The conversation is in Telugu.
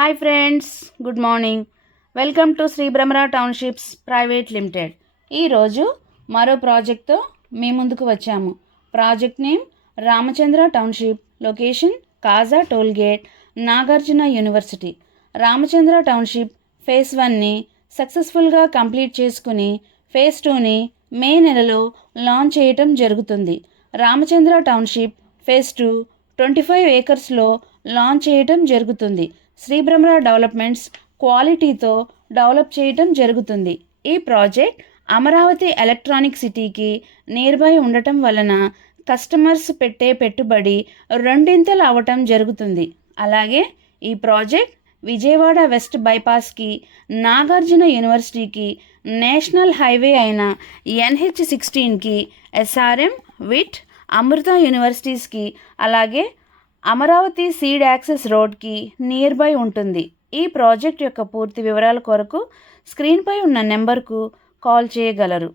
Hi friends, good morning. Welcome to Sri Brahmara townships private limited. ఈరోజు మరో ప్రాజెక్ట్తో మీ ముందుకు వచ్చాము. Project name Ramachandra township, location Kaza tollgate, Nagarjuna university. Ramachandra township phase 1ని సక్సెస్ఫుల్గా కంప్లీట్ చేసుకుని ఫేజ్ 2ని మే నెలలో లాంచ్ చేయటం జరుగుతుంది. రామచంద్ర టౌన్షిప్ ఫేజ్ 2 25 ఏకర్స్లో లాంచ్ చేయటం జరుగుతుంది. శ్రీ బ్రహ్మరా డెవలప్మెంట్స్ క్వాలిటీతో డెవలప్ చేయటం జరుగుతుంది. ఈ ప్రాజెక్ట్ అమరావతి ఎలక్ట్రానిక్ సిటీకి నియర్ బై ఉండటం వలన కస్టమర్స్ పెట్టే పెట్టుబడి రెండింతలు అవ్వటం జరుగుతుంది. అలాగే ఈ ప్రాజెక్ట్ విజయవాడ వెస్ట్ బైపాస్కి, నాగార్జున యూనివర్సిటీకి, నేషనల్ హైవే అయిన NH16కి, SRM, విట్, అమృత యూనివర్సిటీస్కి, అలాగే అమరావతి సీడ్ యాక్సెస్ రోడ్కి నియర్ బై ఉంటుంది. ఈ ప్రాజెక్ట్ యొక్క పూర్తి వివరాల కొరకు స్క్రీన్పై ఉన్న నెంబర్కు కాల్ చేయగలరు.